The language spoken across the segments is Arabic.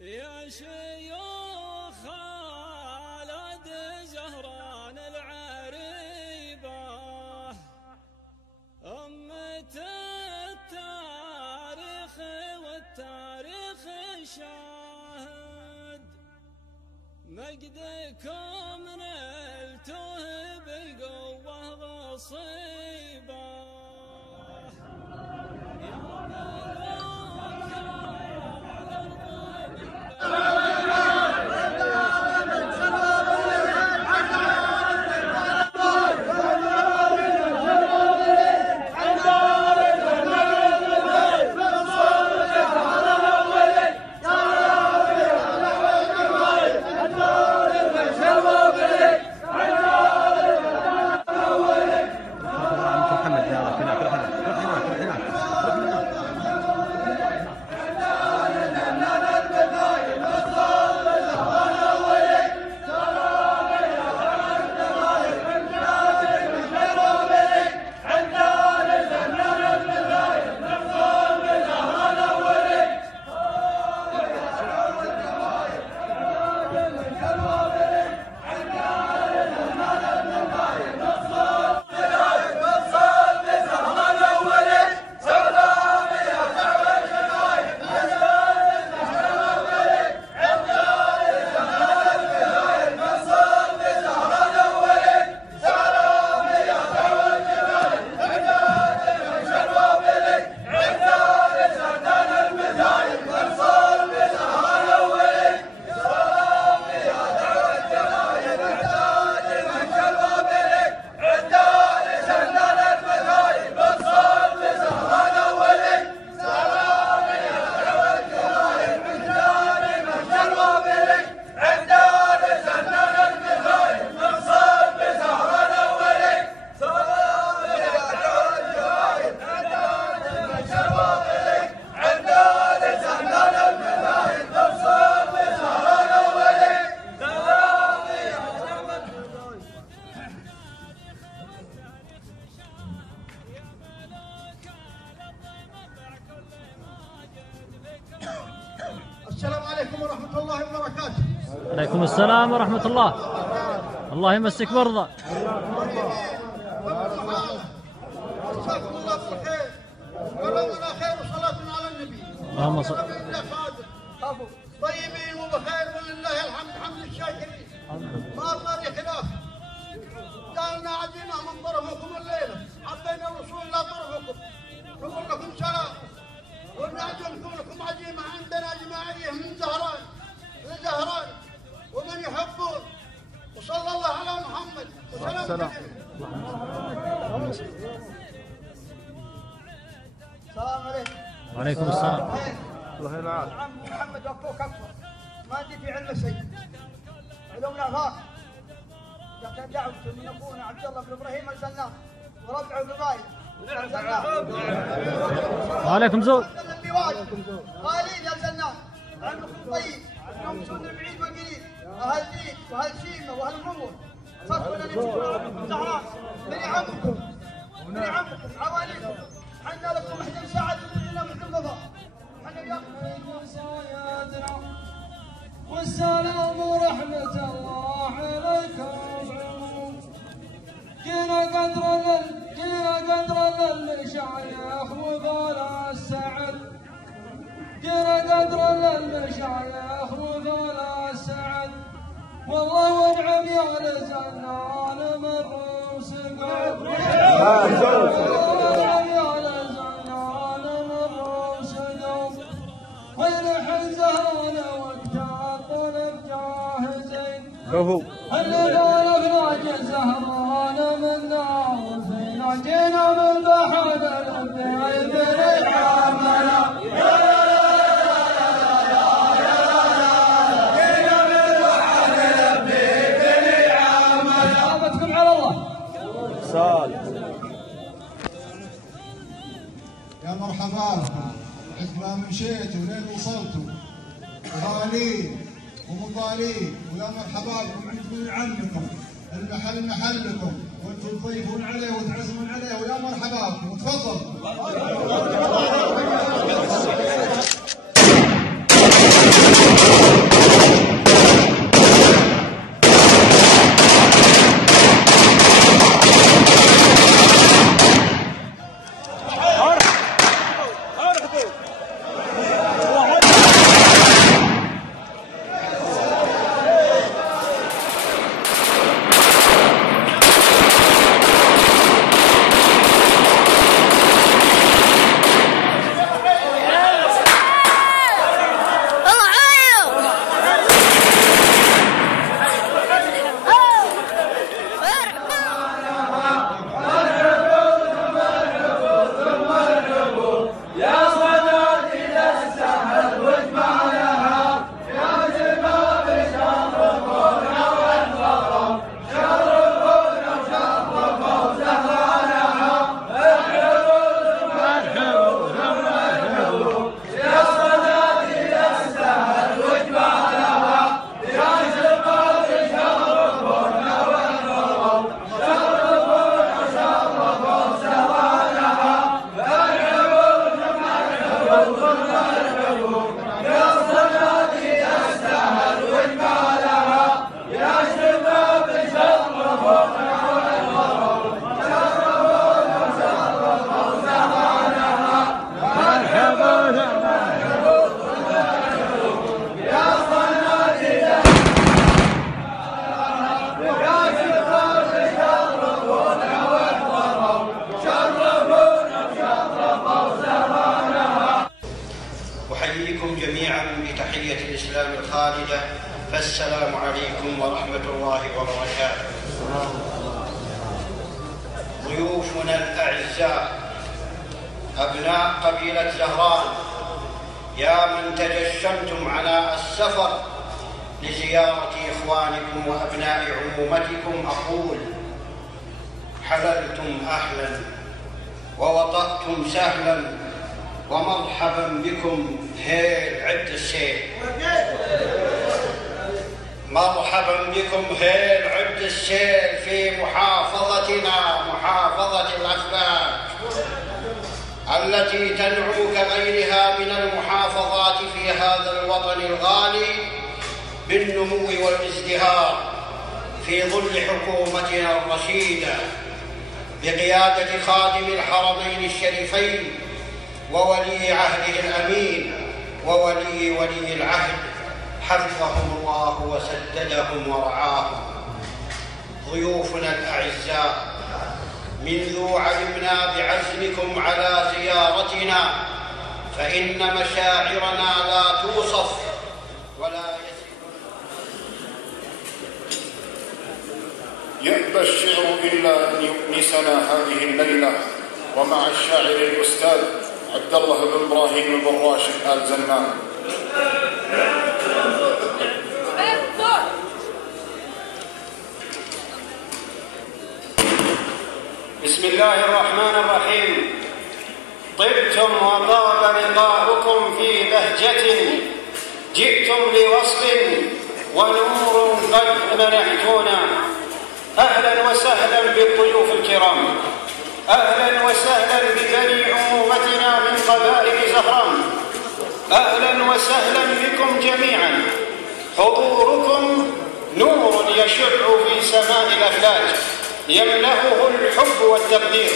يا شيوخ خالد زهران العريبة أمة التاريخ والتاريخ شاهد مجدكم نلته بقوة غصيبة السلام عليكم ورحمة الله وبركاته. عليكم السلام ورحمة الله. الله يمسك برضه. جزاكم الله بالخير. ولنا خير وصلاة على النبي. اللهم صل. طيبين وبخير ولله الحمد حمد الشاكرين. ما الله لي خلاف. قالنا عدينا من طرفكم الليلة، حبينا الوصول إلى طرفكم. نقول لكم سلام. ونعجبكم لكم عزيمة عندنا جماعية من زهران لزهران ومن يحبون وصلى الله على محمد وسلام. السلام عليكم. وعليكم السلام. الله ينعم. عم محمد وفوك اكبر. ما عندي في علم شيء. علومنا فاق. لكن دعوت من اخونا عبد الله بن ابراهيم الزناق وربعه بضايع. وعليكم زود. خالد يا زناق عمكم طيب يوم بعيد وقريب اهل دين واهل شيمه واهل مرور صفوا لنا زهراء من عمكم عواليكم حنا لكم احنا نساعد ولنا مثل القضاء حنا وياكم سيادنا والسلام ورحمة الله عليكم. جينا قدر للمشايخ وذول السعد. جينا قدر للمشايخ وذول السعد. والله ونعم يا لزنان من روس قلب. ويلحن زهران وقتها الطلب جاهزين. اللي بارك زهران من نار فينا جينا من بحر البعيد بالعمل. جينا من بحر البعيد بالعمل. عابتكم على الله. يا مرحبا بكم. عقب ما مشيتوا لين وصلتوا غالين ومطالين ويا مرحبا بكم عند من عمكم المحل محلكم وانتم تضيفون عليه وتعزمون عليه ويا مرحبا بكم وتفضل. فالسلام عليكم ورحمة الله وبركاته. ضيوفنا الأعزاء أبناء قبيلة زهران، يا من تجشمتم على السفر لزيارة إخوانكم وأبناء عمومتكم، أقول حللتم أهلا ووطأتم سهلا ومرحبا بكم. هيل عد السيل، مرحبا بكم هيل عد السيل في محافظتنا، محافظة الأفلاك التي تنعو كغيرها من المحافظات في هذا الوطن الغالي بالنمو والازدهار، في ظل حكومتنا الرشيدة بقيادة خادم الحرمين الشريفين وولي عهده الأمين وولي العهد، حفظهم الله وسددهم ورعاهم. ضيوفنا الأعزاء، منذ علمنا بعزمكم على زيارتنا فإن مشاعرنا لا توصف ولا يأبى الشعر إلا أن يؤنسنا هذه الليلة ومع الشاعر الأستاذ عبد الله بن إبراهيم بن راشد آل زنان. بسم الله الرحمن الرحيم. طبتم وطاب لقاؤكم في بهجة، جئتم لوصل ونور قد منحتونا. أهلا وسهلا بالضيوف الكرام، أهلا وسهلا ببني عمومتنا من قبائل زهران، أهلا وسهلا بكم جميعا. حضوركم نور يشع في سماء الأفلاك يملأه الحب والتقدير.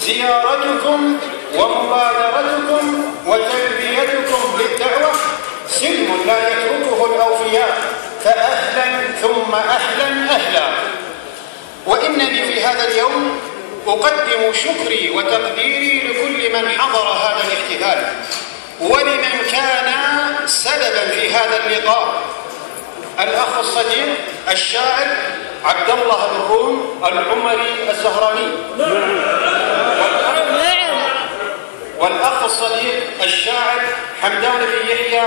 زيارتكم ومبادرتكم وتلبيتكم للدعوة سلم لا يتركه الأوفياء، فأهلا ثم أهلا أهلا. وإنني في هذا اليوم أقدم شكري وتقديري لكل من حضر هذا الاحتفال ولمن كان سببا في هذا اللقاء. الأخ الصديق الشاعر عبد الله بن روم العمري الزهراني، والأخ الصديق الشاعر حمدان بن يحيى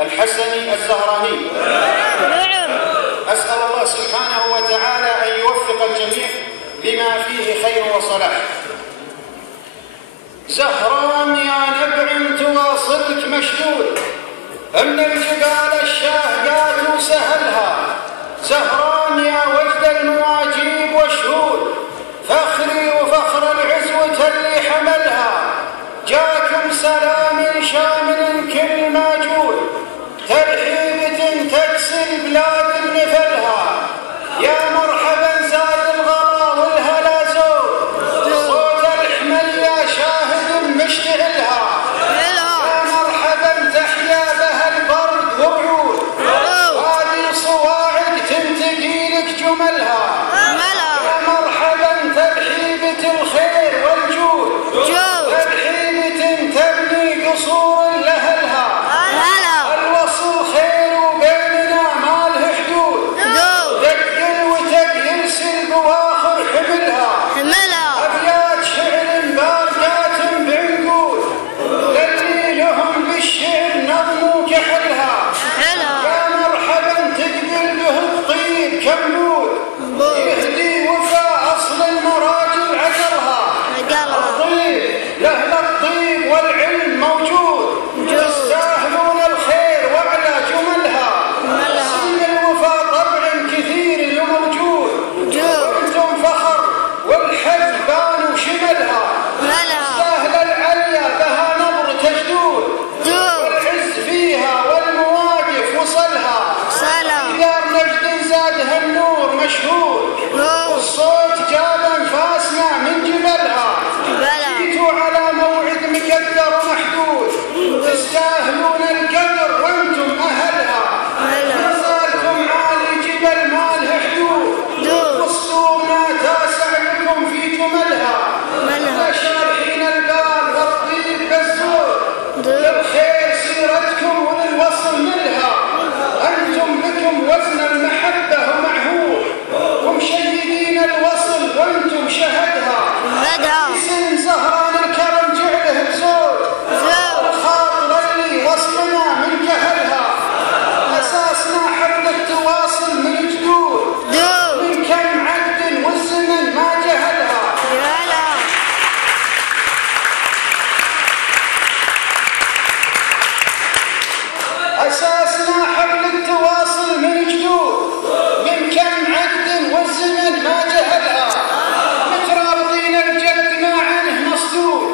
الحسني الزهراني. أسأل الله سبحانه وتعالى أن يوفق الجميع لما فيه خير وصلاح. زهران يا نبع تواصلك مشدود، إن الجبال الشاهقات سهلها. زهران يا وجد المواجيب والشهود، فخري وفخر العزوة اللي حملها. جاكم سلام شامل كل موجود، ترحيب البلاد بنفلها، يا مرحبا زاد الغلا والهلا زود، صوت الحمل يا شاهد مشتعلها، يا مرحبا تحيا بها البرد والرعود، هذه صواعق تنتقي لك جملها، يا مرحبا ترحيبة الخير والجود، ترحيبة تبني قصور لأهلها، الوصل خير وبيننا ما له حدود، دقل وتقل سلب واخر حملها، أبيات شعر باردات بعنقود، للي لهم بالشعر نظم كحلها، يا مرحبا تقبل به الطيب كمود، يهدي وفا أصل المراجل عقلها، الطيب لأهل الطيب والعلم موجود، تستاهلون الخير وعلى جملها، سن الوفا طبع كثير له موجود، وانتم فخر والحج بان شملها، تستاهل العليا بها نبر تجدود، والعز فيها والمواقف وصلها، ديار نجد زادها النور مشهود، والصوت جاب انفاسنا من جبلها، جيتوا على موعد مقدر ومحدود، تستاهلون القدر وانتم اهلها، نزالكم عالي جبل ما له حدود، وسطونا تاسع لكم في جملها، لا شارحين البال والطيب بالزود، للخير سيرتكم وللوصل ملها، انتم بكم وزن المحبه ومعهود، ومشيدين الوصل وانتم شهدها، سن زهران الكرم جعله بزود، الخاطر اللي وصلنا من جهلها، اساسنا حبل التواصل من جدود، من كم عقد والزمن ما جهلها. أساسنا حبل التواصل من جدود، من كم عقد والزمن ما جهلها، مترابطين الجد ما عنه مصدود،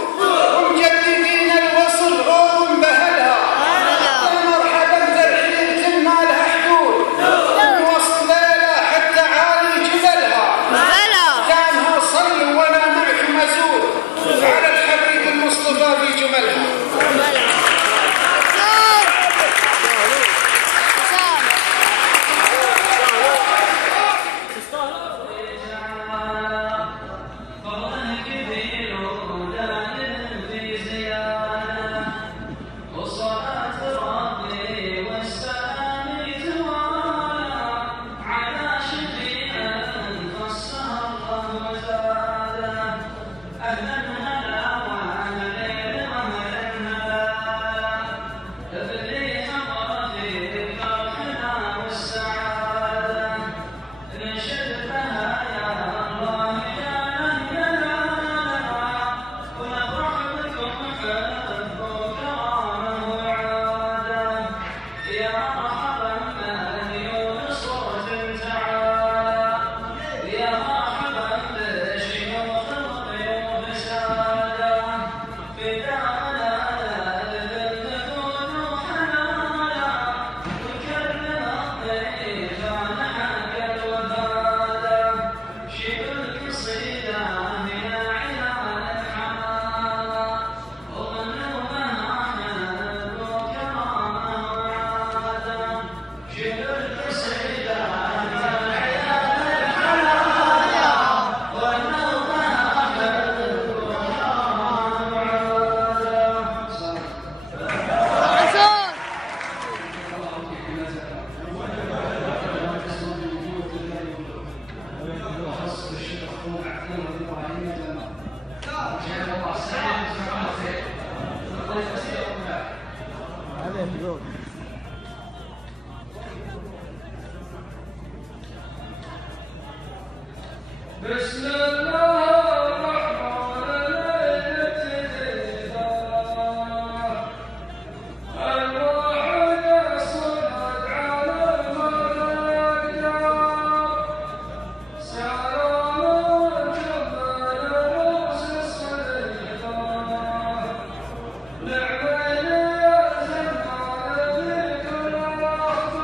ومجددين الوصل غوض بهلها، يا مرحبا ترحيبة ما لها حدود، وصل ليلة حتى عالي جبلها، كانها صل وانا معكم ازود، على الحبيب المصطفى في جملها. بسم الله الرحمن الرحيم، الواحد صلت على الملائكة، سلام جبل روس الصديقة، نعمين يا زمان بك الرحمن،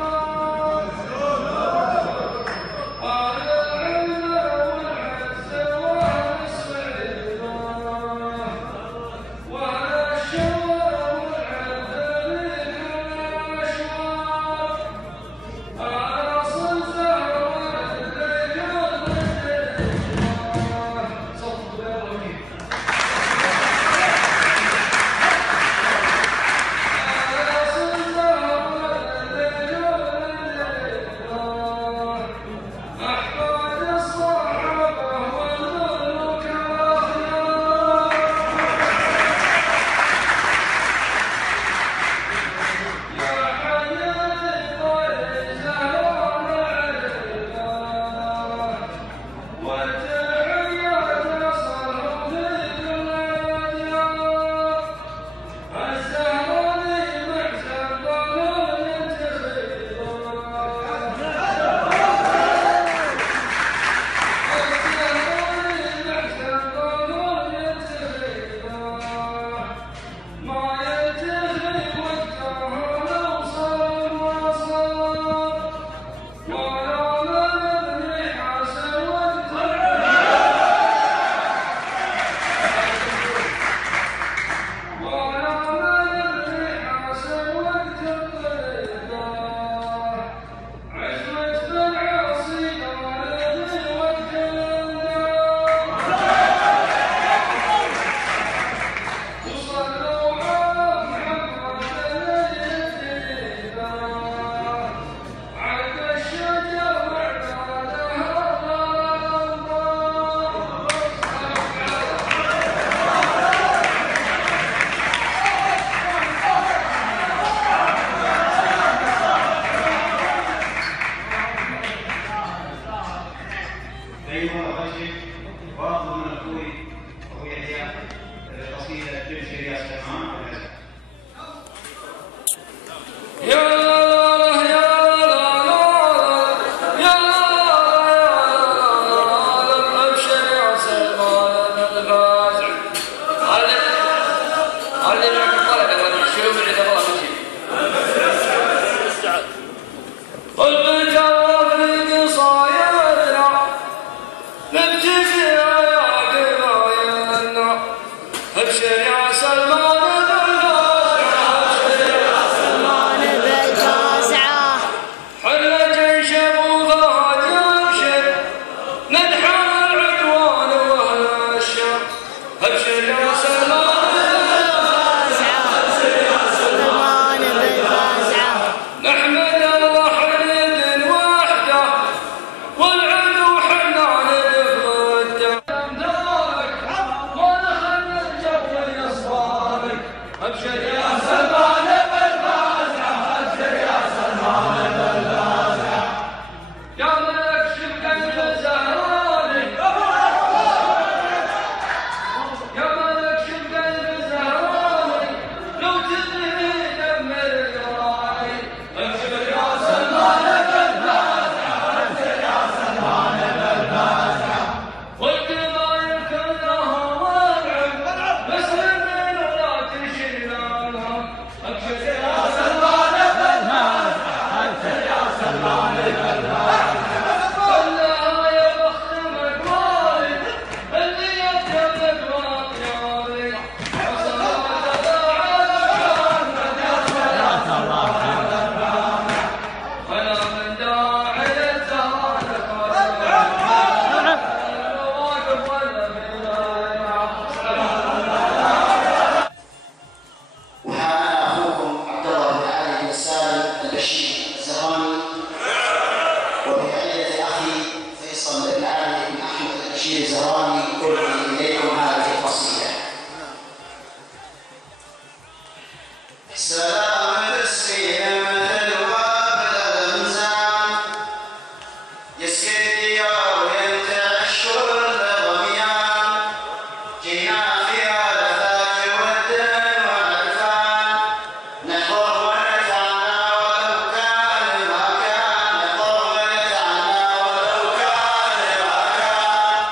بشير الزهراني وبقيادة أخي فيصل بن علي بن أحمد بشير الزهراني ألقي إليكم هذه القصيدة. سلام تسليم مثل وابل الأنزام يسكن ديار وينتعش كل ضميان جينا في هذا ذاك ود وعرفان نحضر ونتعنى ولو كان ما كان نحضر ونتعنى ولو كان ما كان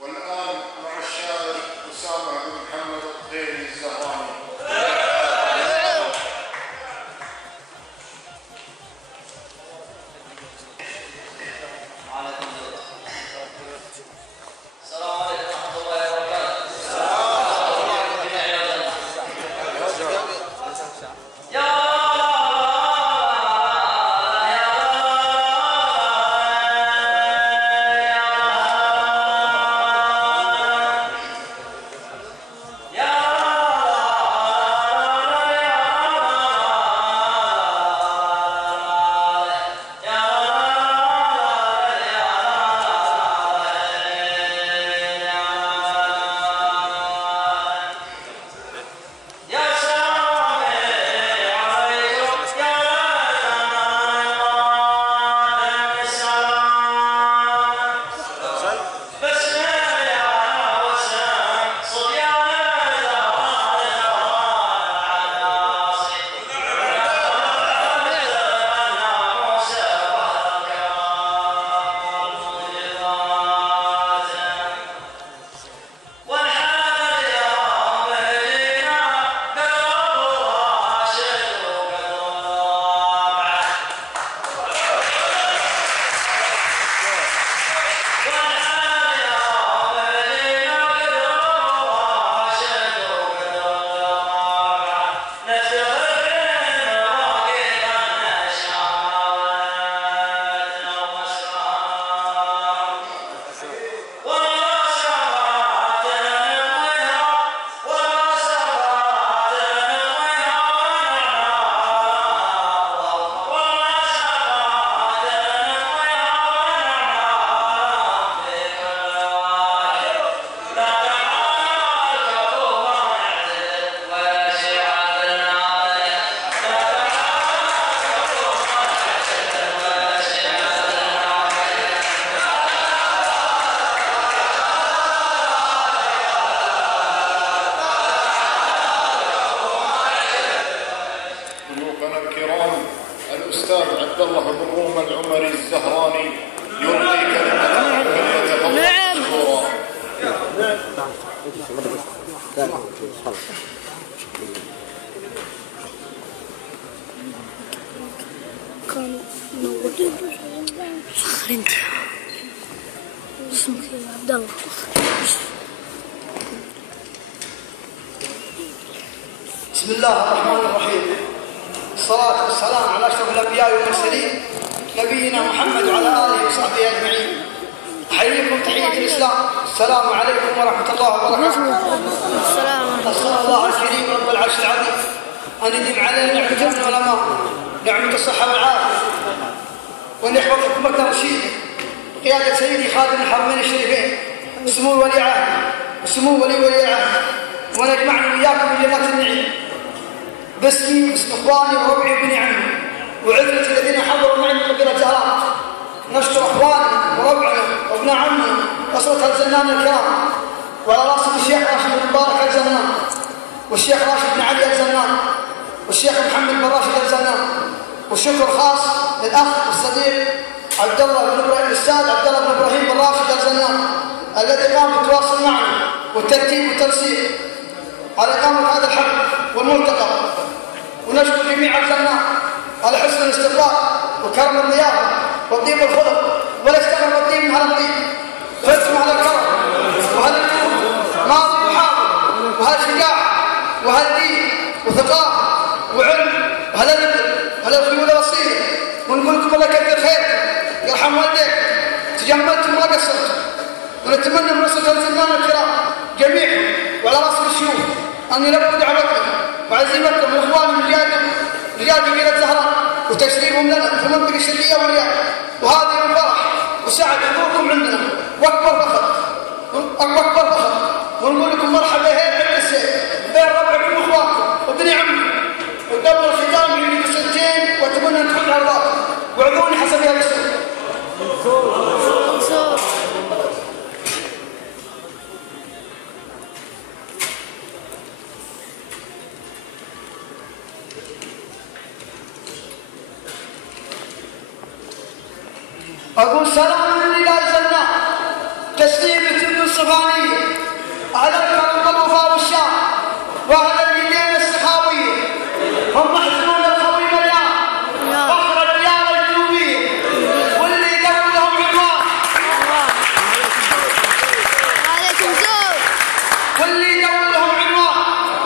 والآن مع الشاعر أسامة بن محمد الطيري الزهراني. السلام عليكم ورحمة الله وبركاته. يا الأستاذ عبد الله بن روم العمري الزهراني يلقي كلمة فليتفضل مشكورا. كانوا موجودين انت اسمك يا عبد الله. بسم الله الرحمن الرحيم. الصلاة والسلام على أشرف الأنبياء والمرسلين نبينا محمد وعلى آله وصحبه أجمعين. أحييكم تحية الإسلام. السلام عليكم ورحمة الله وبركاته. أسأل الله الكريم رب العرش العظيم أن يديم علينا نعمة العلماء، نعمة الصحة والعافية، وأن يحفظ حكمة رشيدة بقيادة سيدي خادم الحرمين الشريفين سمو ولي عهد وسمو ولي العهد، ونجمعنا وإياكم بجنات النعيم باسمي واسم إخواني وربعي وبني عمي وعزمتي الذين حضروا معي من قبيلة زهرات. نشكر إخواننا وربعنا وابن عمنا أسرة الزنان الكرام، وعلى رأسهم الشيخ راشد بن مبارك الزنان، والشيخ راشد بن علي الزنان، والشيخ محمد بن راشد الزنان. والشكر خاص للأخ والصديق عبد الله بن إبراهيم، الأستاذ عبد الله بن إبراهيم بن راشد الزنان الذي قام بالتواصل معنا والترتيب والتنسيق على إقامة هذا الحفل والملتقى. ونشكر جميع الزنان على حسن الاستقبال وكرم الضيافة وطيب الخلق، ولا استغرب الطيب من هذا الطيب، فزتم على الكرم وهذا الجود ماضي وحاضر، وهذا شجاع وهذا دين وثقافة وعلم وهذا ذكر وهذا خيول وصية. ونقول لكم الله يكثر خير يرحم والديك، تجملتم ما قصرتم، ونتمنى من وسط الزنان الكرام جميعهم وعلى راسهم الشيوخ أن يلبوا دعوتكم وعزيمتكم وإخوانهم رجال قبيلة زهراء وتشريفهم لنا في المنطقة الشرقية والرياض. وهذه الفرح وسعد حضوركم عندنا وأكبر فخر ونقول لكم مرحبا هيك بالسير بين ربعكم وإخوانكم وبني عمكم. وقبل الختام اللي بسنتين وأتمنى أن تكون على الراس واعذروني حسب هذا السنة. أقول سلام لله الزنان تسليمة اليوسفانية أهل الكرم والوفاء والشام وأهل اليدين السخاوية هم محزنون الخوي مليان فخر الريال الجنوبية واللي يدور لهم عنوان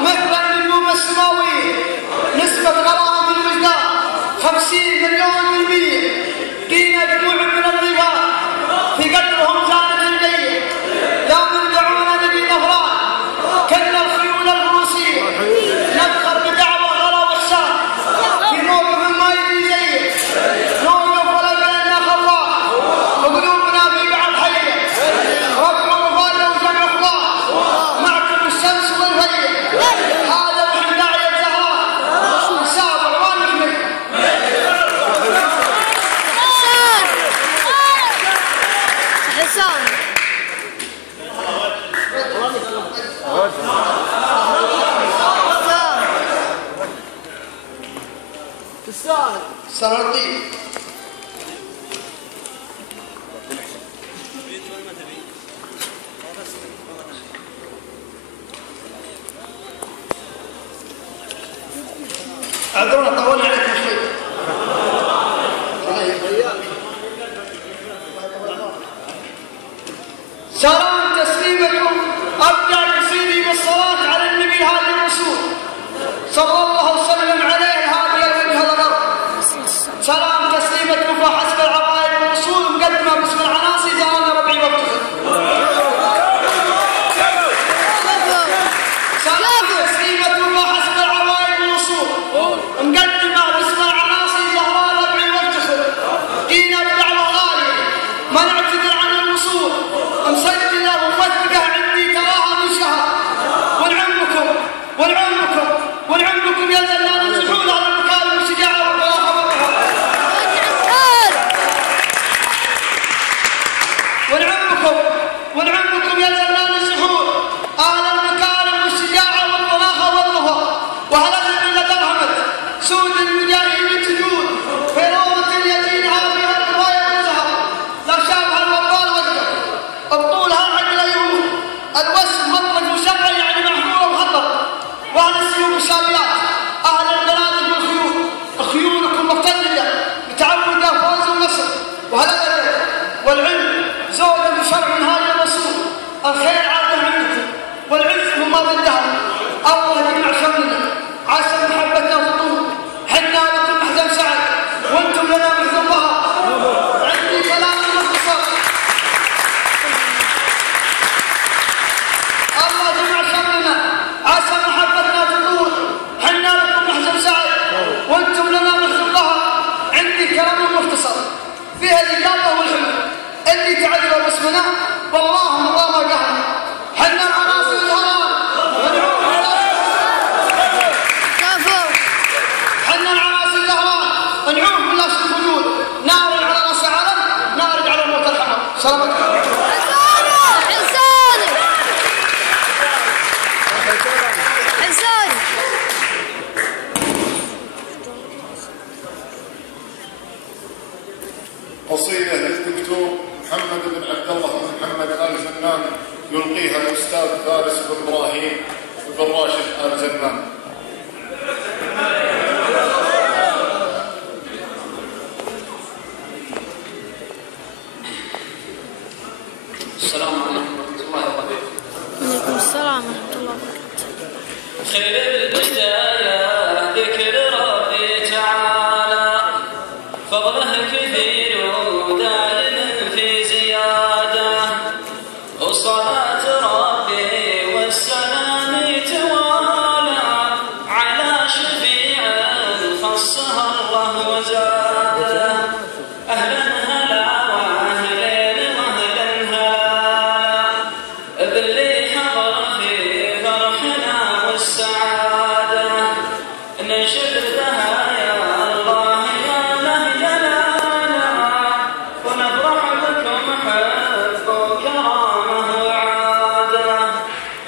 مثل النجوم السماوية نسبة غرام الوجدان 50 مليون %. دينا دموع من الضيفان في قدرهم زانت الجيد لا من دعونا نبي نفران كنا الخيول الروسية نفخر بدعوى غلا والشام في موقف ما يجي زيه نوقف ولا بيننا خطا وقلوبنا في بعض حية ربع وفاده وجمع اخوان معكم الشمس والفية هذا وحن داعي الزهراء نسابع ونحمد سنرضي اعذرونا طولنا عليكم شوي. سلام تسليمكم ابدا قصيدي بالصلاه على النبي هادي الرسول صلى الله وسلم عليه هادي الوجه الغرب. سلام تسليمكم فحسب العقائد والوصول مقدمه باسم العناصي زمان ربعي وافتخر. سلام تسليمكم فحسب العقائد والوصول مقدمه باسم العناصي زهراء ربعي وافتخر. جينا بدعوه غاليه ما نعتذر عن الوصول مسجله وموثقه عندي تراها من شهر ونعمكم وهذا والعلم زود بشرع من هذا الرسول، الخير عاده عندكم والعز ممر الدهر. الله يجمع شملنا، عسى محبتنا تطول، حنا لكم محزن سعد وانتم لنا محزن ظهر. عندي كلام مختصر. الله يجمع شملنا، عسى محبتنا تطول، حنا لكم محزن سعد وانتم لنا محزن ظهر. عندي كلام مختصر فيها الإجابة والحلم اللي تعذب اسمنا والله الله ما قهر. حنا العناصر الهران ندعوهم حنا العناصر الهران ندعوهم بالله في الوجود، نار على راس العالم، نار على الموت الحمر. سلام عليكم. قصيدة للدكتور محمد بن عبد الله بن محمد آل زنان يلقيها الأستاذ فارس بن إبراهيم بن راشد آل زنان. السلام عليكم ورحمة الله وبركاته. وعليكم السلام ورحمة الله وبركاته. خير البداية ذكر ربي تعالى، فضله كثير ودائم في زيادة، وصلاة ربي والسلام توالى على شفيع خصها الله وزاده. أهلا هلا وأهلين وأهلا هلا باللي حضر في فرحنا والسعادة، نشد لها يا الله يا له جلالا، ونفرح بكم حب وكرامه وعادة.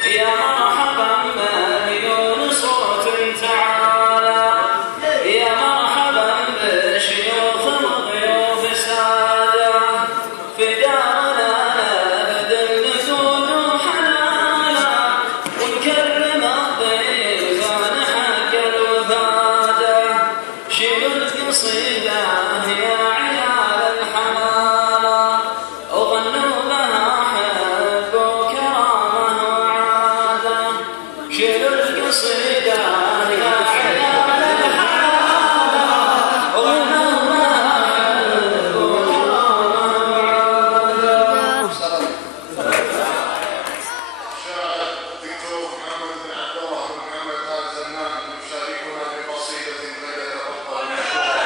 يا مرحبا مليون صوت تعالى، يا مرحبا بشيوخ وضيوف سادة، في دارنا نبذل جود وحلالا، ونكرم الضيفان حق الوفادة. شيلوا القصيدة يا عيال الحمالة، وغنوا لها حب وكرامه وعادة. شيلوا القصيدة يا عيال الحمالة، وغنوا لها حب وكرامه وعادة. شاعر الدكتور محمد بن عبد الله بن محمد آل زنان يشاركنا بقصيدة فليتفضل مشكورا.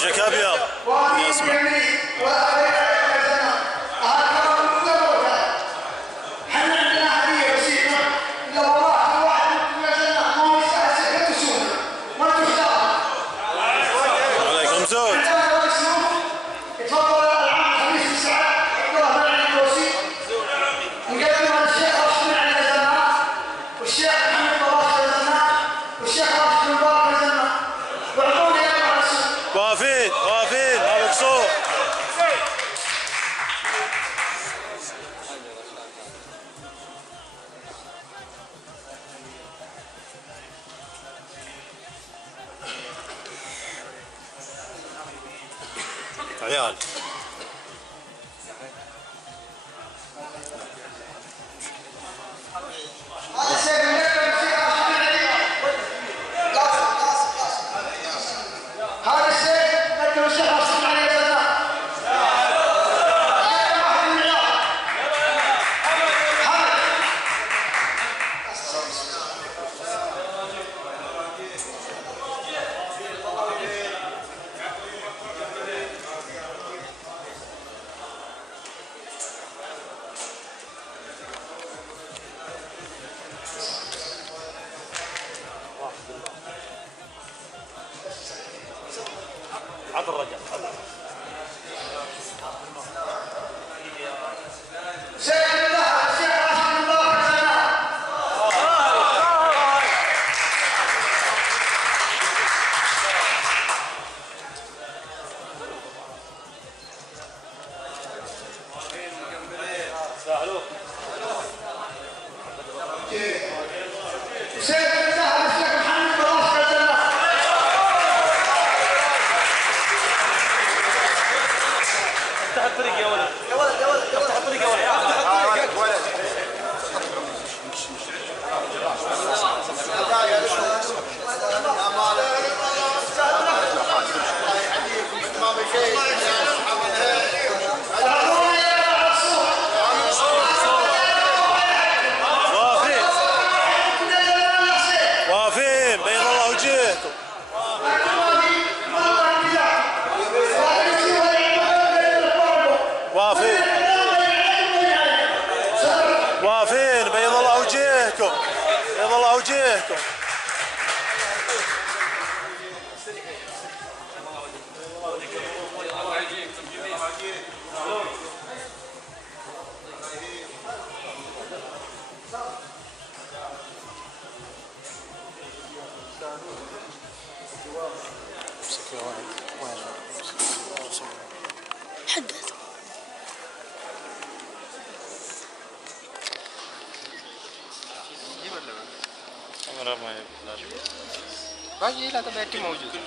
وجهك ابيض اسمع. عليكم زود. واقفين واقفين ما بقصور. عيال عط الرجل. سهلوا افتح الطريق يا ولد. يا ولد يا ولد افتح الطريق يا ولد. واقفين بيض الله وجهكم. واقفين واقفين بيض الله وجهكم. بيض الله وجهكم. حدث باقي لا تبعتي موجود. مش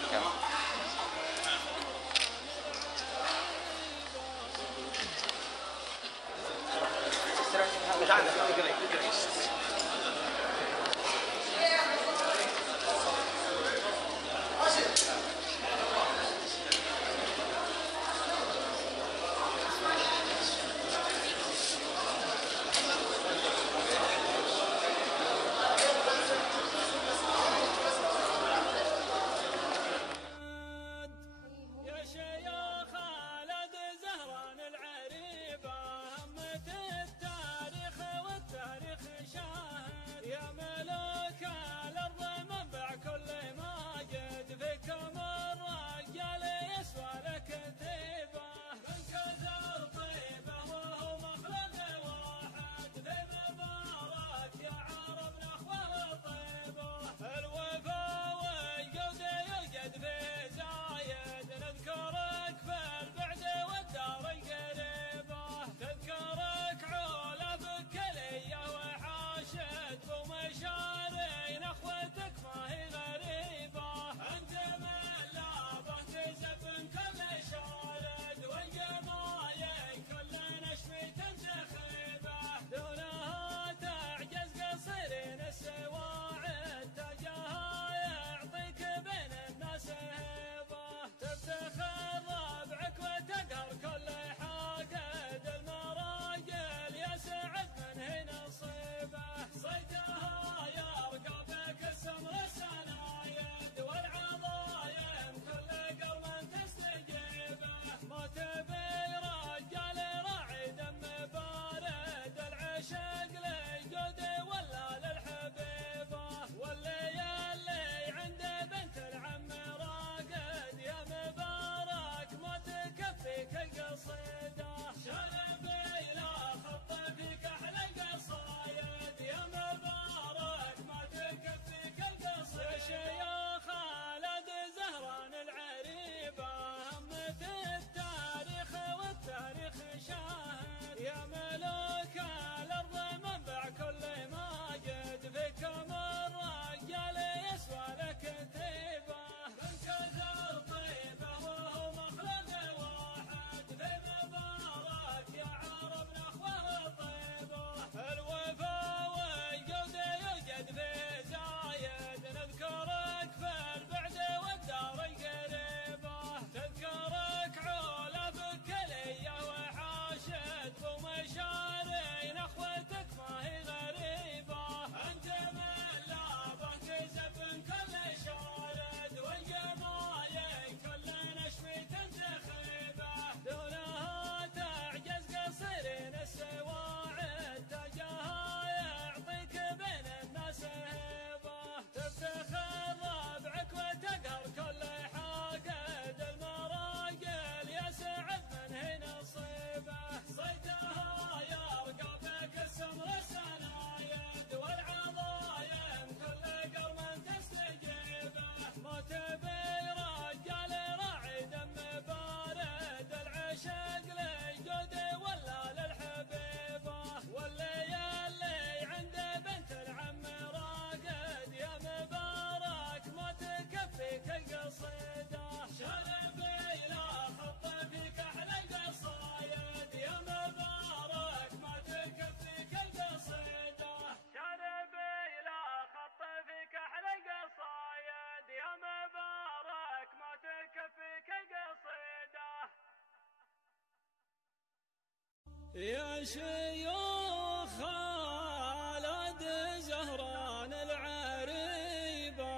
يا شيوخ خالد زهران العريبة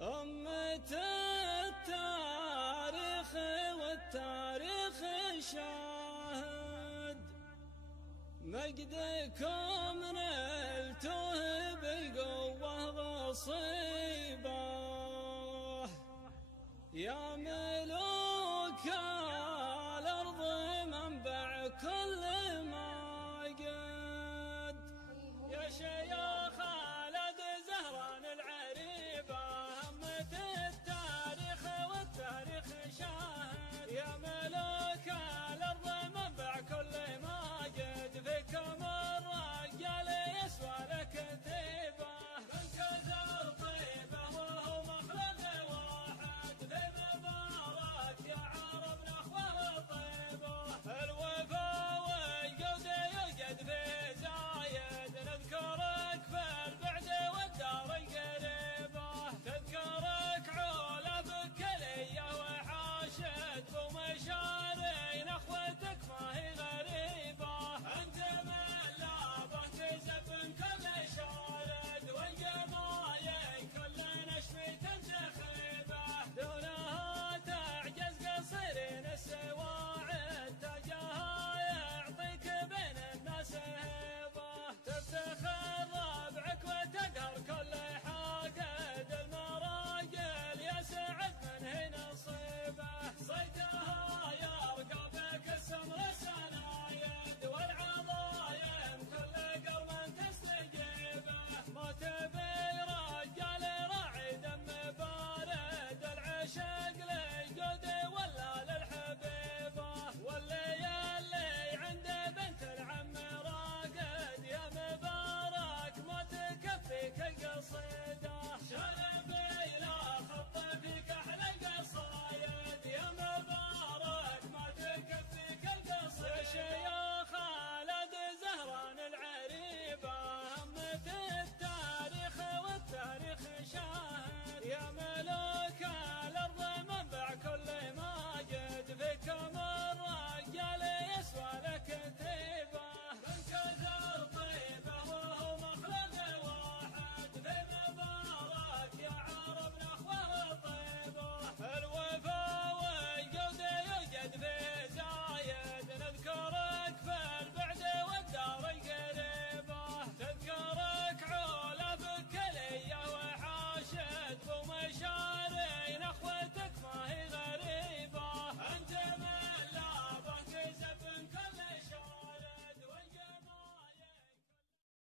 أمة التاريخ والتاريخ شاهد مجدكم نلته بقوة غصيبة يا